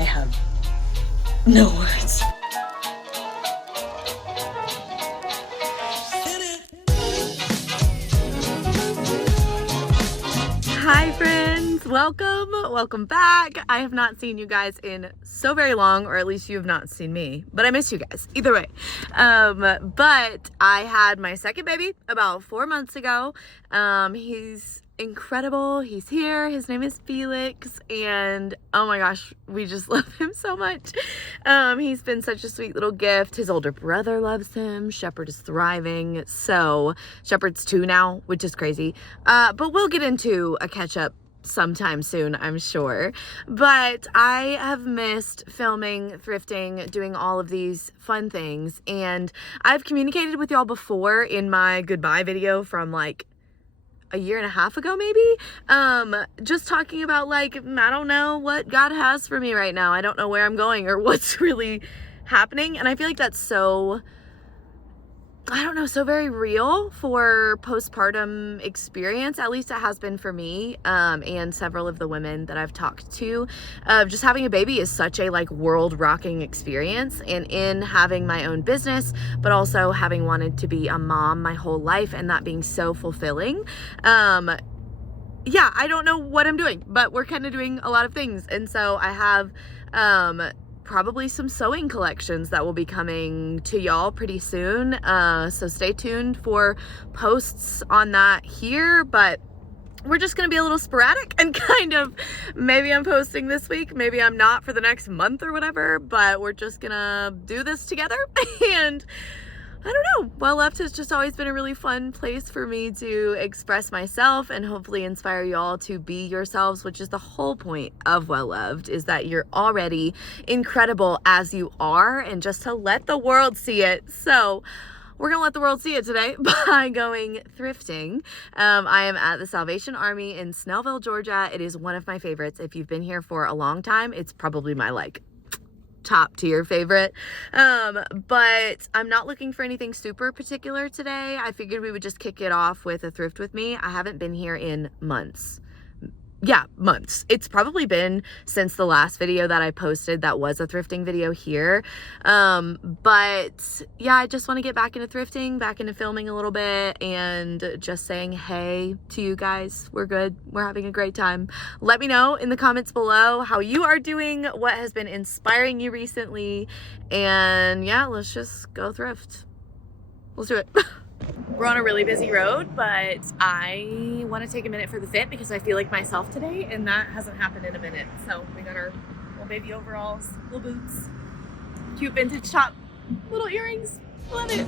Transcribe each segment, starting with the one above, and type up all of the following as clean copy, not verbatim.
I have no words. Hi friends, welcome back. I have not seen you guys in so very long, or at least you have not seen me, but I miss you guys either way. But I had my second baby about 4 months ago. He's incredible. He's here. His name is Felix, and oh my gosh, we just love him so much. He's been such a sweet little gift. His older brother loves him. Shepherd is thriving. So Shepherd's 2 now, which is crazy. But we'll get into a catch up sometime soon, I'm sure. But I have missed filming, thrifting, doing all of these fun things, and I've communicated with y'all before in my goodbye video from like a year and a half ago, maybe, just talking about like, I don't know what God has for me right now. I don't know where I'm going or what's really happening. And I feel like that's so, I don't know, so very real for postpartum experience. At least it has been for me, and several of the women that I've talked to. Just having a baby is such a like world rocking experience, and in having my own business, but also having wanted to be a mom my whole life and that being so fulfilling. Yeah, I don't know what I'm doing, but we're kind of doing a lot of things. And so I have, probably some sewing collections that will be coming to y'all pretty soon. So stay tuned for posts on that here, but we're just going to be a little sporadic and kind of, maybe I'm posting this week, maybe I'm not for the next month or whatever, but we're just going to do this together. And I don't know, Well Left has just always been a really fun place for me to express myself and hopefully inspire y'all to be yourselves, which is the whole point of Well Loved, is that you're already incredible as you are, and just to let the world see it. So we're gonna let the world see it today by going thrifting. I am at the Salvation Army in Snellville, Georgia. It is one of my favorites. If you've been here for a long time, it's probably my like top tier favorite. But I'm not looking for anything super particular today. I figured we would just kick it off with a thrift with me. I haven't been here in months. Yeah, months. It's probably been since the last video that I posted that was a thrifting video here. But yeah, I just want to get back into thrifting, back into filming a little bit, and just saying hey to you guys. We're good. We're having a great time. Let me know in the comments below how you are doing, what has been inspiring you recently, and yeah, let's just go thrift. Let's do it. We're on a really busy road, but I want to take a minute for the fit because I feel like myself today, and that hasn't happened in a minute. So we got our little baby overalls, little boots, cute vintage top, little earrings. Love it.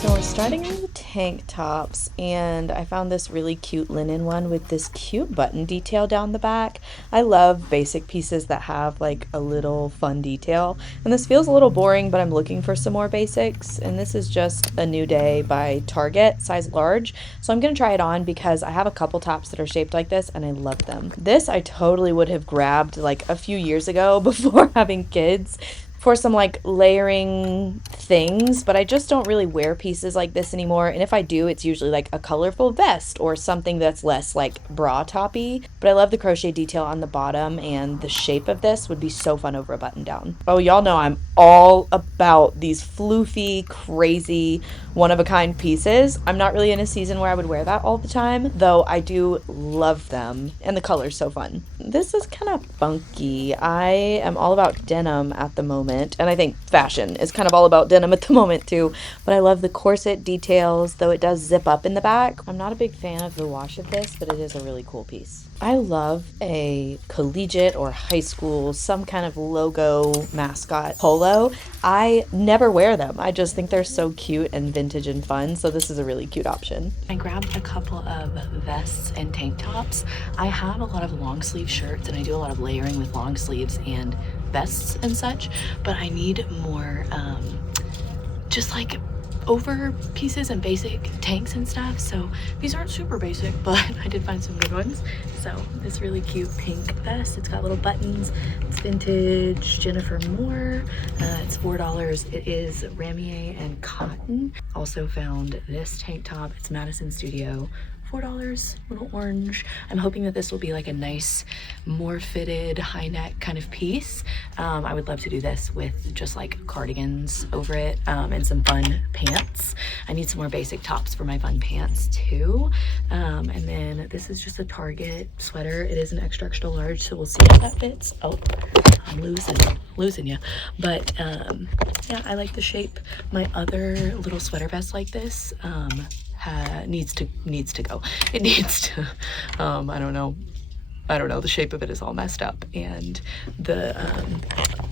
So we're starting with tank tops, and I found this really cute linen one with this cute button detail down the back. I love basic pieces that have like a little fun detail, and this feels a little boring, but I'm looking for some more basics. And this is just a New Day by Target, size large. So I'm gonna try it on because I have a couple tops that are shaped like this and I love them. This I totally would have grabbed like a few years ago before having kids, for some like layering things, but I just don't really wear pieces like this anymore. And if I do, it's usually like a colorful vest or something that's less like bra toppy. But I love the crochet detail on the bottom, and the shape of this would be so fun over a button down. Oh, y'all know I'm all about these floofy, crazy, one-of-a-kind pieces. I'm not really in a season where I would wear that all the time, though I do love them, and the color's so fun. This is kind of funky. I am all about denim at the moment, and I think fashion is kind of all about denim at the moment too, but I love the corset details, though it does zip up in the back. I'm not a big fan of the wash of this, but it is a really cool piece. I love a collegiate or high school, some kind of logo mascot polo. I never wear them. I just think they're so cute and vintage and fun, so this is a really cute option. I grabbed a couple of vests and tank tops. I have a lot of long sleeve shirts, and I do a lot of layering with long sleeves and vests and such, but I need more just like over pieces and basic tanks and stuff, so these aren't super basic, but I did find some good ones. So this really cute pink vest, it's got little buttons, it's vintage Jennifer Moore, it's $4. It is ramier and cotton. Also found this tank top, it's Madison Studio, $4, little orange. I'm hoping that this will be like a nice, more fitted high neck kind of piece. I would love to do this with just like cardigans over it, and some fun pants. I need some more basic tops for my fun pants too. And then this is just a Target sweater. It is an extra large, so we'll see how that fits. Oh, I'm losing you. But yeah, I like the shape. My other little sweater vest like this, needs to go. It needs to, I don't know, the shape of it is all messed up, and the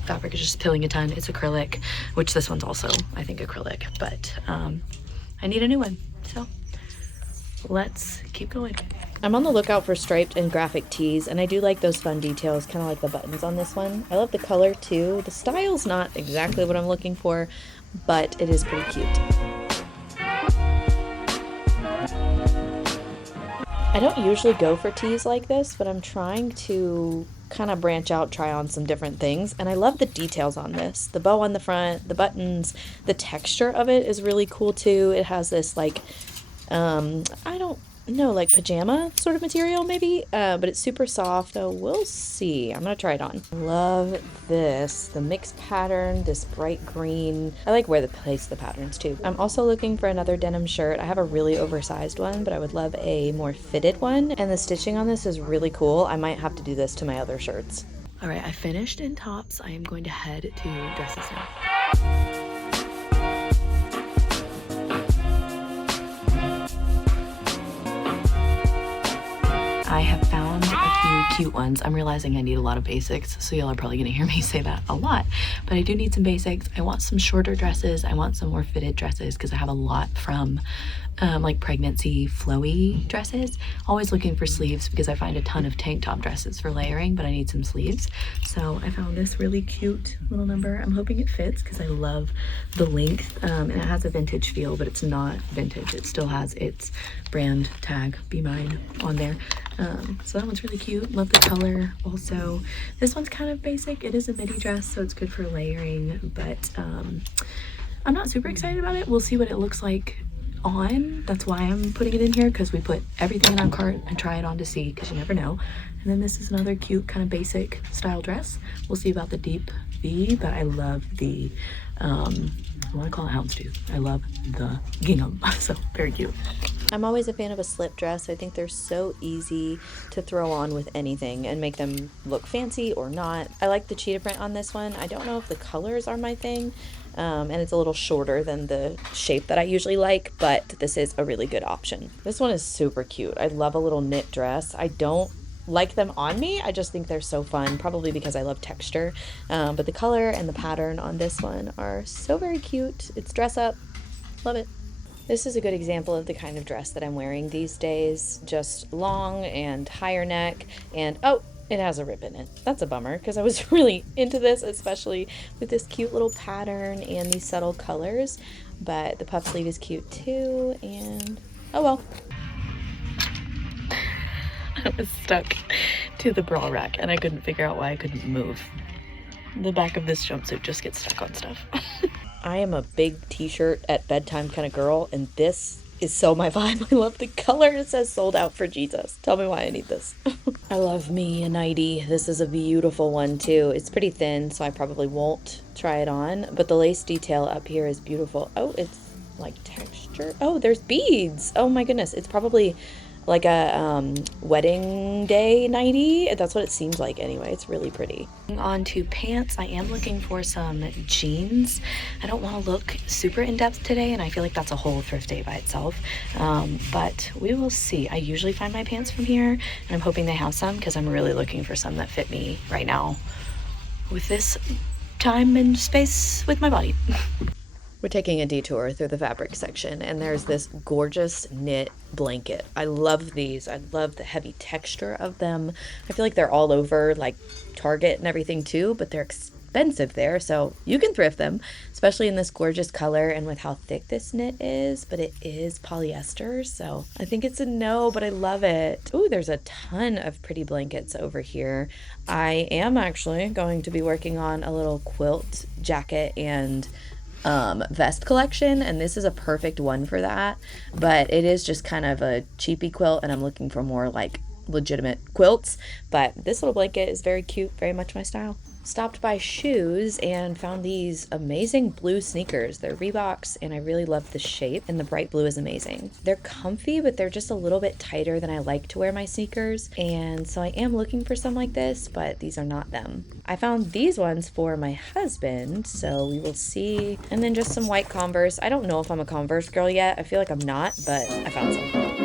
fabric is just pilling a ton. It's acrylic, which this one's also, I think, acrylic, but I need a new one, so let's keep going. I'm on the lookout for striped and graphic tees, and I do like those fun details, kind of like the buttons on this one. I love the color too. The style's not exactly what I'm looking for, but it is pretty cute. I don't usually go for tees like this, but I'm trying to kind of branch out, try on some different things, and I love the details on this. The bow on the front, the buttons, the texture of it is really cool too. It has this like, I don't know, like pajama sort of material maybe, but it's super soft. Oh, we'll see. I'm gonna try it on. Love this, the mixed pattern, this bright green. I like where they place the patterns too. I'm also looking for another denim shirt. I have a really oversized one, but I would love a more fitted one, and the stitching on this is really cool. I might have to do this to my other shirts. All right, I finished in tops. I am going to head to dresses now. I have found a few cute ones. I'm realizing I need a lot of basics, so y'all are probably gonna hear me say that a lot, but I do need some basics. I want some shorter dresses. I want some more fitted dresses because I have a lot from like pregnancy flowy dresses. Always looking for sleeves because I find a ton of tank top dresses for layering, but I need some sleeves. So I found this really cute little number. I'm hoping it fits because I love the length, and it has a vintage feel, but it's not vintage. It still has its brand tag, Be Mine, on there. So that one's really cute. Love the color. Also, this one's kind of basic. It is a midi dress, so it's good for layering, but I'm not super excited about it. We'll see what it looks like on. That's why I'm putting it in here, because we put everything in our cart and try it on to see, because you never know. And then this is another cute kind of basic style dress. We'll see about the deep V, but I love the I want to call it houndstooth. I love the gingham, so very cute. I'm always a fan of a slip dress. I think they're so easy to throw on with anything and make them look fancy or not. I like the cheetah print on this one. I don't know if the colors are my thing, and it's a little shorter than the shape that I usually like, but this is a really good option. This one is super cute. I love a little knit dress. I don't like them on me. I just think they're so fun, probably because I love texture, but the color and the pattern on this one are so very cute. It's dress up. Love it. This is a good example of the kind of dress that I'm wearing these days. Just long and higher neck, and oh, it has a rip in it. That's a bummer, because I was really into this, especially with this cute little pattern and these subtle colors. But the puff sleeve is cute too, and oh well. I was stuck to the bra rack and I couldn't figure out why I couldn't move. The back of this jumpsuit just gets stuck on stuff. I am a big t-shirt at bedtime kind of girl, and this is so my vibe. I love the color. It says sold out for Jesus. Tell me why I need this. I love me a nightie. This is a beautiful one too. It's pretty thin, so I probably won't try it on, but the lace detail up here is beautiful. Oh, it's like texture. Oh, there's beads. Oh my goodness. It's probably like a wedding day nightie. That's what it seems like anyway. It's really pretty. On to pants. I am looking for some jeans. I don't want to look super in-depth today, and I feel like that's a whole thrift day by itself, but we will see. I usually find my pants from here, and I'm hoping they have some, because I'm really looking for some that fit me right now with this time and space with my body. We're taking a detour through the fabric section, and there's this gorgeous knit blanket. I love these. I love the heavy texture of them. I feel like they're all over like Target and everything too, but they're expensive there, so you can thrift them, especially in this gorgeous color and with how thick this knit is, but it is polyester, so I think it's a no, but I love it. Ooh, there's a ton of pretty blankets over here. I am actually going to be working on a little quilt jacket and vest collection, and this is a perfect one for that, but it is just kind of a cheapy quilt, and I'm looking for more like legitimate quilts, but this little blanket is very cute, very much my style. Stopped by shoes and found these amazing blue sneakers. They're Reeboks, and I really love the shape, and the bright blue is amazing. They're comfy, but they're just a little bit tighter than I like to wear my sneakers, and so I am looking for some like this, but these are not them. I found these ones for my husband, so we will see. And then just some white Converse. I don't know if I'm a Converse girl yet. I feel like I'm not, but I found some.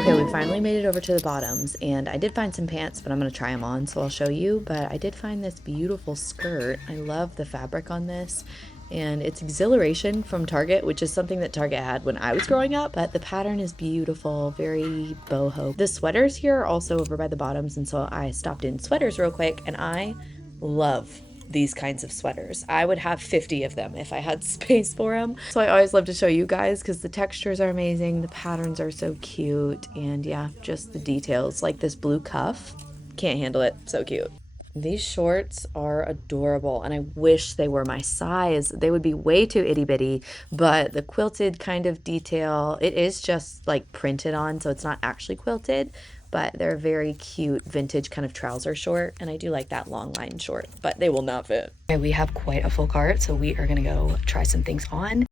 Okay, we finally made it over to the bottoms, and I did find some pants, but I'm going to try them on, so I'll show you. But I did find this beautiful skirt. I love the fabric on this, and it's Exhilaration from Target, which is something that Target had when I was growing up, but the pattern is beautiful, very boho. The sweaters here are also over by the bottoms, and so I stopped in sweaters real quick, and I love these kinds of sweaters. I would have 50 of them if I had space for them. So I always love to show you guys because the textures are amazing, the patterns are so cute, and yeah, just the details. Like this blue cuff, can't handle it, so cute. These shorts are adorable, and I wish they were my size. They would be way too itty bitty, but the quilted kind of detail, it is just like printed on, so it's not actually quilted, but they're a very cute vintage kind of trouser short, and I do like that long line short, but they will not fit. Okay, we have quite a full cart, so we are gonna go try some things on.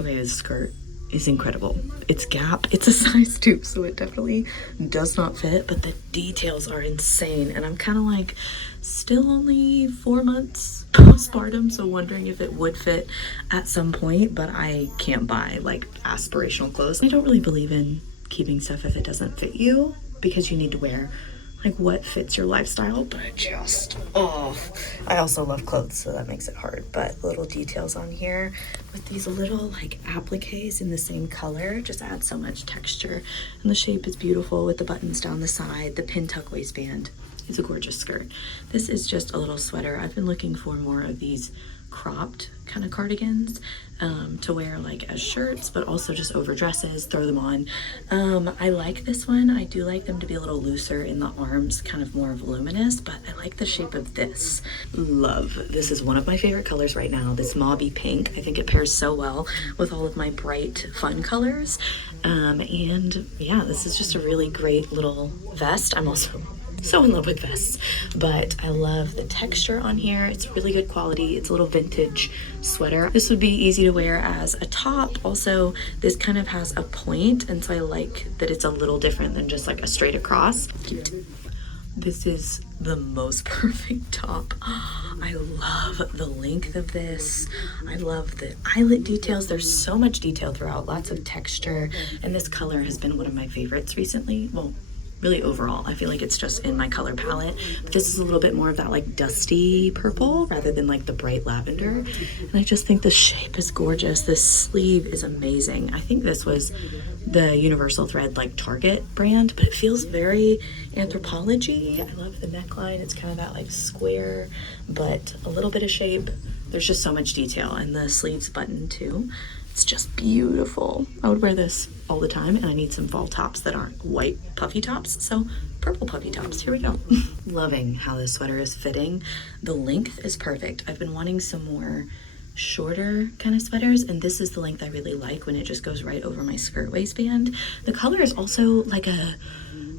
Okay, this skirt is incredible. It's Gap, it's a size 2, so it definitely does not fit, but the details are insane, and I'm kind of like still only 4 months postpartum, so wondering if it would fit at some point, but I can't buy like aspirational clothes. I don't really believe in keeping stuff if it doesn't fit you, because you need to wear like what fits your lifestyle, but I also love clothes, so that makes it hard. But little details on here with these little like appliques in the same color just add so much texture, and the shape is beautiful with the buttons down the side. The pin tuck waistband is a gorgeous skirt. This is just a little sweater. I've been looking for more of these cropped kind of cardigans to wear like as shirts, but also just over dresses, throw them on. I like this one. I do like them to be a little looser in the arms, kind of more voluminous, but I like the shape of this. Love. This is one of my favorite colors right now, this mauvey pink. I think it pairs so well with all of my bright fun colors. And yeah, this is just a really great little vest. I'm also so in love with vests, but I love the texture on here. It's really good quality. It's a little vintage sweater. This would be easy to wear as a top. Also, this kind of has a point, and so I like that it's a little different than just like a straight across. Cute. This is the most perfect top. I love the length of this. I love the eyelet details. There's so much detail throughout, lots of texture, and this color has been one of my favorites recently. Well, really overall, I feel like it's just in my color palette, but this is a little bit more of that like dusty purple rather than like the bright lavender, and I just think the shape is gorgeous. This sleeve is amazing. I think this was the Universal Thread like Target brand, but it feels very Anthropology. I love the neckline. It's kind of that like square but a little bit of shape. There's just so much detail, and the sleeves button too. It's just beautiful. I would wear this all the time, and I need some fall tops that aren't white puffy tops, so purple puffy tops. Here we go. Loving how this sweater is fitting. The length is perfect. I've been wanting some more shorter kind of sweaters, and this is the length I really like when it just goes right over my skirt waistband. The color is also like a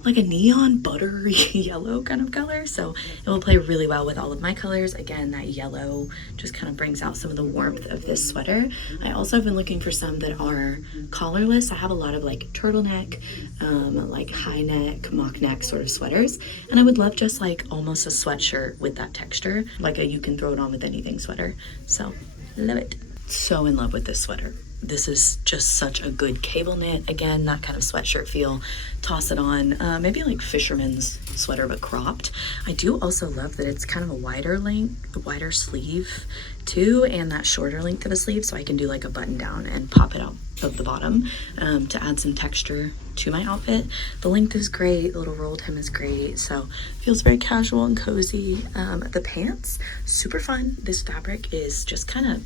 neon buttery yellow kind of color, so it will play really well with all of my colors. Again, that yellow just kind of brings out some of the warmth of this sweater. I also have been looking for some that are collarless. I have a lot of like turtleneck, like high neck, mock neck sort of sweaters, and I would love just like almost a sweatshirt with that texture, like a you can throw it on with anything sweater. So love it. So in love with this sweater. This is just such a good cable knit. Again, that kind of sweatshirt feel. Toss it on, maybe like fisherman's sweater but cropped. I do also love that it's kind of a wider length, a wider sleeve too, and that shorter length of a sleeve, so I can do like a button down and pop it out of the bottom to add some texture to my outfit. The length is great, the little rolled hem is great, so feels very casual and cozy. The pants, super fun. This fabric is just kind of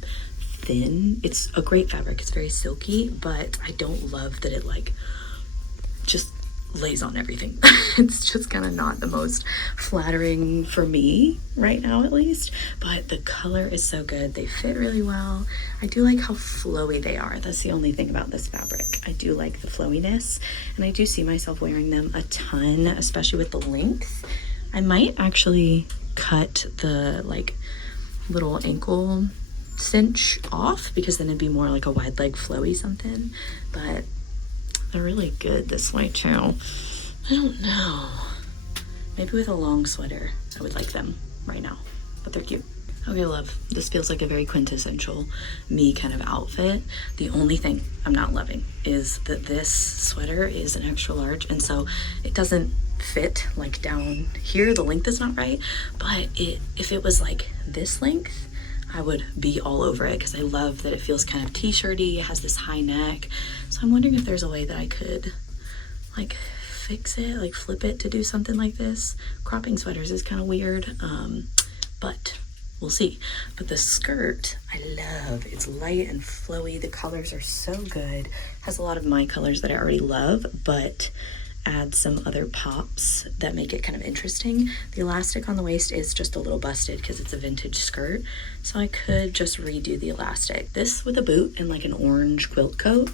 thin. It's a great fabric, it's very silky, but I don't love that it like just lays on everything. It's just kind of not the most flattering for me right now, at least, but the color is so good. They fit really well. I do like how flowy they are. That's the only thing about this fabric. I do like the flowiness, and I do see myself wearing them a ton, especially with the length. I might actually cut the like little ankle cinch off, because then it'd be more like a wide leg flowy something, but they're really good this way too. I don't know, maybe with a long sweater I would like them right now, but they're cute. Okay, love, this feels like a very quintessential me kind of outfit. The only thing I'm not loving is that this sweater is an extra large, and so it doesn't fit like down here. The length is not right, but if it was like this length, I would be all over it, because I love that it feels kind of t-shirty. It has this high neck, so I'm wondering if there's a way that I could like fix it, like flip it to do something like this. Cropping sweaters is kind of weird, but we'll see. But the skirt I love. It's light and flowy. The colors are so good. Has a lot of my colors that I already love, but add some other pops that make it kind of interesting. The elastic on the waist is just a little busted because it's a vintage skirt, so I could just redo the elastic. This with a boot and like an orange quilt coat,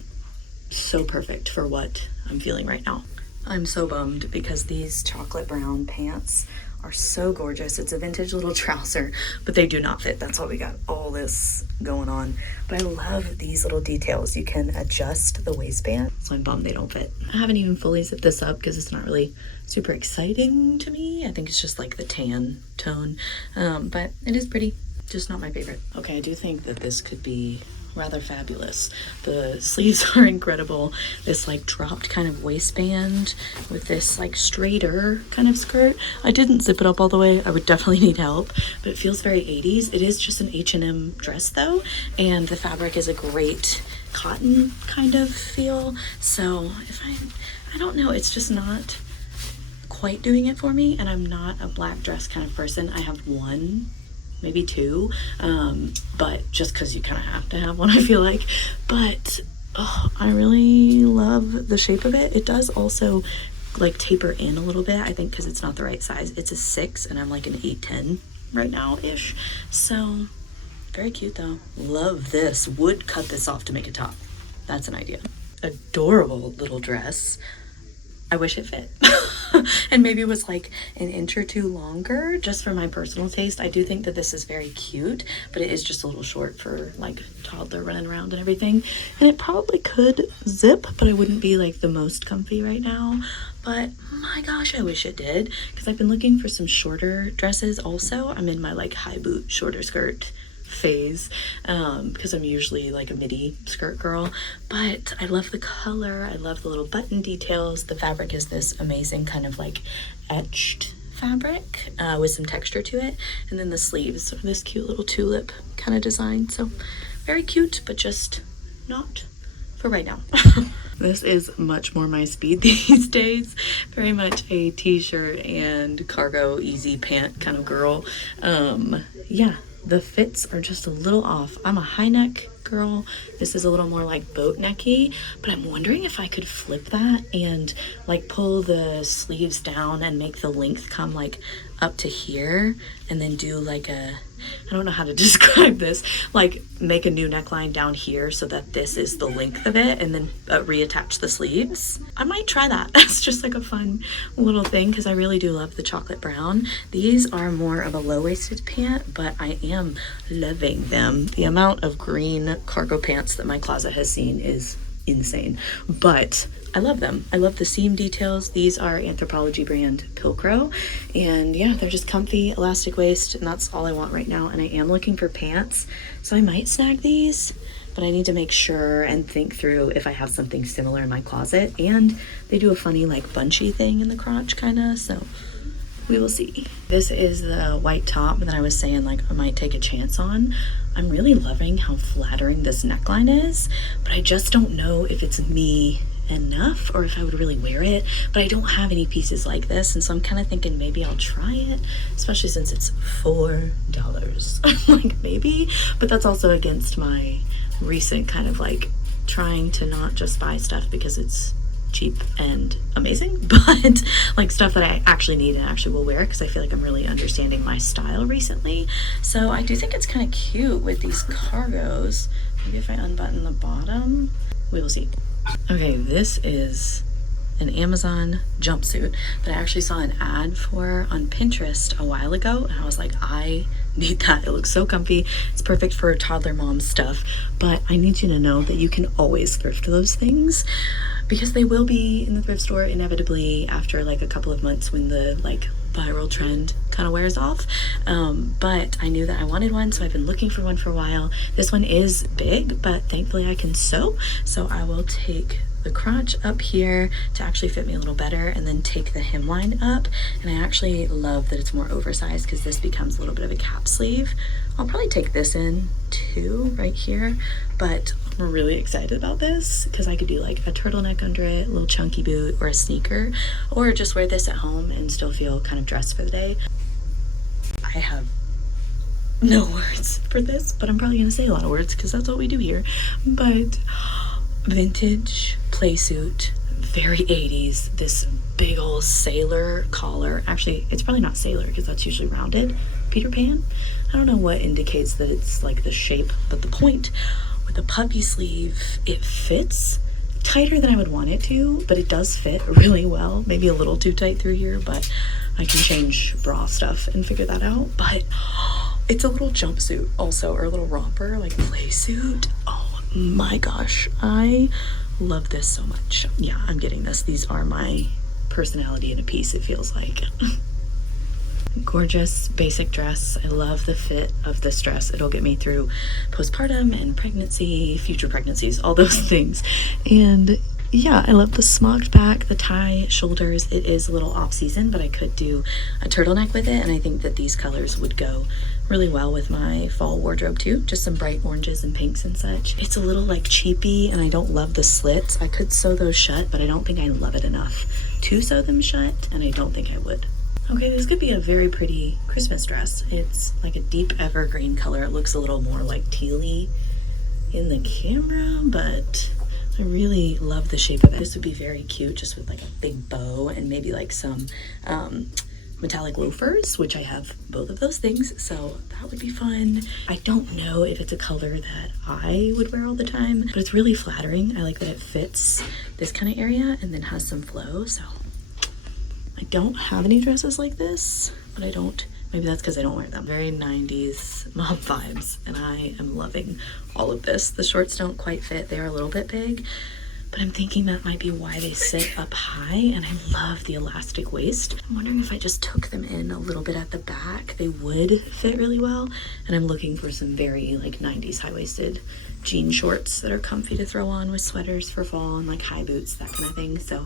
so perfect for what I'm feeling right now. I'm so bummed because these chocolate brown pants are so gorgeous. It's a vintage little trouser, but they do not fit. That's why we got all this going on. But I love these little details. You can adjust the waistband, so I'm bummed they don't fit. I haven't even fully zipped this up because it's not really super exciting to me. I think it's just like the tan tone, but it is pretty, just not my favorite. Okay, I do think that this could be rather fabulous. The sleeves are incredible. This like dropped kind of waistband with this like straighter kind of skirt. I didn't zip it up all the way. I would definitely need help, but it feels very 80s. It is just an H&M dress though, and the fabric is a great cotton kind of feel. So if I don't know, it's just not quite doing it for me, and I'm not a black dress kind of person. I have one, maybe two, but just because you kind of have to have one, I feel like. But oh, I really love the shape of it. It does also like taper in a little bit, I think, because it's not the right size. It's a 6 and I'm like an 8-10 right now ish, so very cute though. Love this. Would cut this off to make a top. That's an idea. Adorable little dress. I wish it fit. And maybe it was like an inch or two longer, just for my personal taste. I do think that this is very cute, but it is just a little short for like toddler running around and everything. And it probably could zip, but I wouldn't be like the most comfy right now. But my gosh, I wish it did, because I've been looking for some shorter dresses also. I'm in my like high boot shorter skirt phase, because I'm usually like a midi skirt girl, but I love the color. I love the little button details. The fabric is this amazing kind of like etched fabric with some texture to it, and then the sleeves are this cute little tulip kind of design. So very cute, but just not for right now. This is much more my speed these days. Very much a t-shirt and cargo easy pant kind of girl. Yeah, the fits are just a little off. I'm a high neck girl. This is a little more like boat necky, but I'm wondering if I could flip that and like pull the sleeves down and make the length come like up to here, and then do like a, I don't know how to describe this, like make a new neckline down here so that this is the length of it, and then reattach the sleeves. I might try that. It's just like a fun little thing, because I really do love the chocolate brown. These are more of a low-waisted pant, but I am loving them. The amount of green cargo pants that my closet has seen is insane, but I love them. I love the seam details. These are Anthropologie brand Pilcro, and yeah, they're just comfy, elastic waist, and that's all I want right now. And I am looking for pants, so I might snag these, but I need to make sure and think through if I have something similar in my closet. And they do a funny like bunchy thing in the crotch kind of, so we will see. This is the white top that I was saying like I might take a chance on. I'm really loving how flattering this neckline is, but I just don't know if it's me enough or if I would really wear it. But I don't have any pieces like this, and so I'm kind of thinking maybe I'll try it, especially since it's $4. Like maybe, but that's also against my recent kind of like trying to not just buy stuff because it's cheap and amazing, but like stuff that I actually need and actually will wear, because I feel like I'm really understanding my style recently. So I do think it's kind of cute with these cargos. Maybe if I unbutton the bottom, we will see. Okay, this is an Amazon jumpsuit that I actually saw an ad for on Pinterest a while ago, and I was like, I need that. It looks so comfy. It's perfect for toddler mom stuff, but I need you to know that you can always thrift those things, because they will be in the thrift store inevitably after like a couple of months when the like viral trend kind of wears off. But I knew that I wanted one, so I've been looking for one for a while. This one is big, but thankfully I can sew, so I will take the crotch up here to actually fit me a little better, and then take the hemline up. And I actually love that it's more oversized because this becomes a little bit of a cap sleeve. I'll probably take this in too right here, but I'm really excited about this because I could do like a turtleneck under it, a little chunky boot, or a sneaker, or just wear this at home and still feel kind of dressed for the day. I have no words for this, but I'm probably gonna say a lot of words because that's what we do here. But vintage play suit, very 80s, this big old sailor collar. Actually, it's probably not sailor because that's usually rounded. Peter Pan? I don't know what indicates that it's like the shape, but the point with a puffy sleeve, it fits tighter than I would want it to, but it does fit really well. Maybe a little too tight through here, but I can change bra stuff and figure that out. But it's a little jumpsuit also, or a little romper, like play suit. Oh my gosh, I love this so much. Yeah, I'm getting this. These are my personality in a piece, it feels like. Gorgeous basic dress. I love the fit of this dress. It'll get me through postpartum and pregnancy, future pregnancies, all those things. And yeah, I love the smocked back, the tie, shoulders. It is a little off season, but I could do a turtleneck with it, and I think that these colors would go really well with my fall wardrobe too. Just some bright oranges and pinks and such. It's a little like cheapy, and I don't love the slits. I could sew those shut, but I don't think I love it enough to sew them shut, and I don't think I would. Okay, this could be a very pretty Christmas dress. It's like a deep evergreen color. It looks a little more like tealy in the camera, but I really love the shape of it. This would be very cute just with like a big bow and maybe like some metallic loafers, which I have both of those things, so that would be fun. I don't know if it's a color that I would wear all the time, but it's really flattering. I like that it fits this kind of area and then has some flow. So I don't have any dresses like this, but I don't, maybe that's because I don't wear them. Very 90s mom vibes, and I am loving all of this. The shorts don't quite fit. They are a little bit big, but I'm thinking that might be why they sit up high, and I love the elastic waist. I'm wondering if I just took them in a little bit at the back, they would fit really well. And I'm looking for some very like 90s high-waisted jean shorts that are comfy to throw on with sweaters for fall and like high boots, that kind of thing. So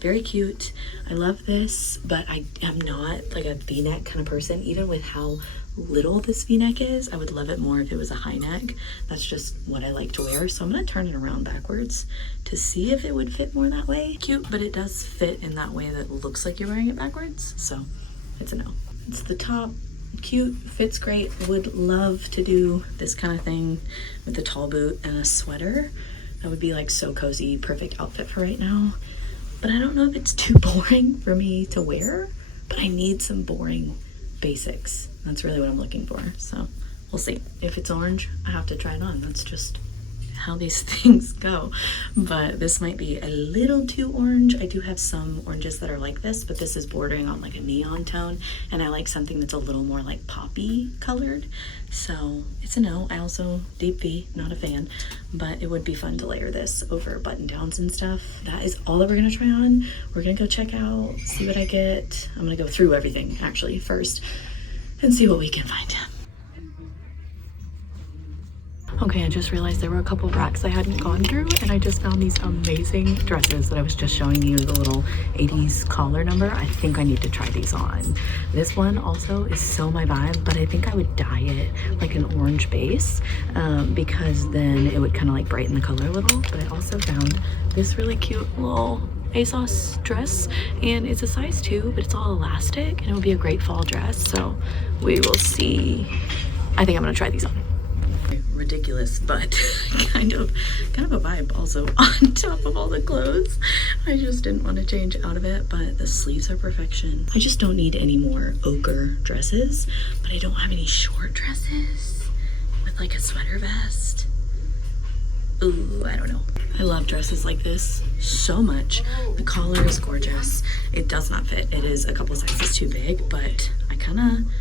very cute. I love this, but I am not like a v-neck kind of person. Even with how little this v-neck is, I would love it more if it was a high neck. That's just what I like to wear. So I'm gonna turn it around backwards to see if it would fit more that way. Cute, but it does fit in that way that looks like you're wearing it backwards. So it's a no. It's the top. Cute, fits great. Would love to do this kind of thing with a tall boot and a sweater. That would be like so cozy, perfect outfit for right now. But I don't know if it's too boring for me to wear, but I need some boring basics. That's really what I'm looking for, so we'll see. If it's orange, I have to try it on. That's just how these things go. But this might be a little too orange. I do have some oranges that are like this, but this is bordering on like a neon tone, and I like something that's a little more like poppy colored. So it's a no. I also, deep V, not a fan, but it would be fun to layer this over button downs and stuff. That is all that we're gonna try on. We're gonna go check out, see what I get. I'm gonna go through everything actually first and see what we can find. Okay, I just realized there were a couple racks I hadn't gone through, and I just found these amazing dresses that I was just showing you, the little 80s collar number. I think I need to try these on. This one also is so my vibe, but I think I would dye it like an orange base because then it would kind of like brighten the color a little. But I also found this really cute little ASOS dress, and it's a size 2, but it's all elastic, and it would be a great fall dress. So we will see. I think I'm gonna try these on. Ridiculous, but kind of a vibe also on top of all the clothes. I just didn't want to change out of it, but the sleeves are perfection. I just don't need any more ochre dresses, but I don't have any short dresses with like a sweater vest. Ooh, I don't know. I love dresses like this so much. The collar is gorgeous. It does not fit. It is a couple sizes too big, but I kind of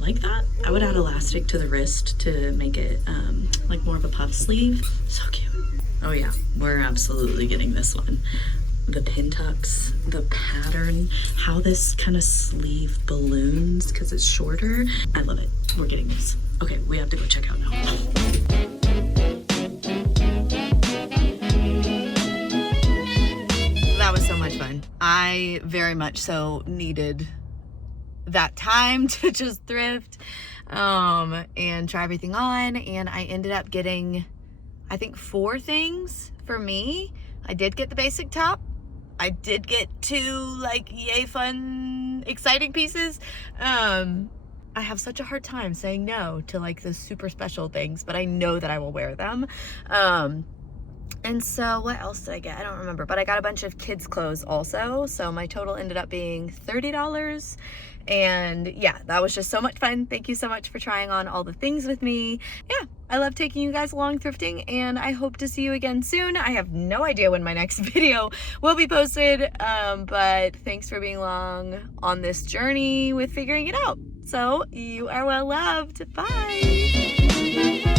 like that. I would add elastic to the wrist to make it like more of a puff sleeve. So cute. Oh yeah, we're absolutely getting this one. The pin tucks, the pattern, how this kind of sleeve balloons because it's shorter. I love it. We're getting this. Okay, we have to go check out now. That was so much fun. I very much so needed that time to just thrift and try everything on, and I ended up getting, I think, 4 things for me. I did get the basic top. I did get 2 like yay fun exciting pieces. I have such a hard time saying no to like the super special things, but I know that I will wear them. And so what else did I get? I don't remember, but I got a bunch of kids clothes also. So my total ended up being $30. And yeah, that was just so much fun. Thank you so much for trying on all the things with me. Yeah, I love taking you guys along thrifting, and I hope to see you again soon. I have no idea when my next video will be posted, but thanks for being along on this journey with figuring it out. So you are well loved. Bye.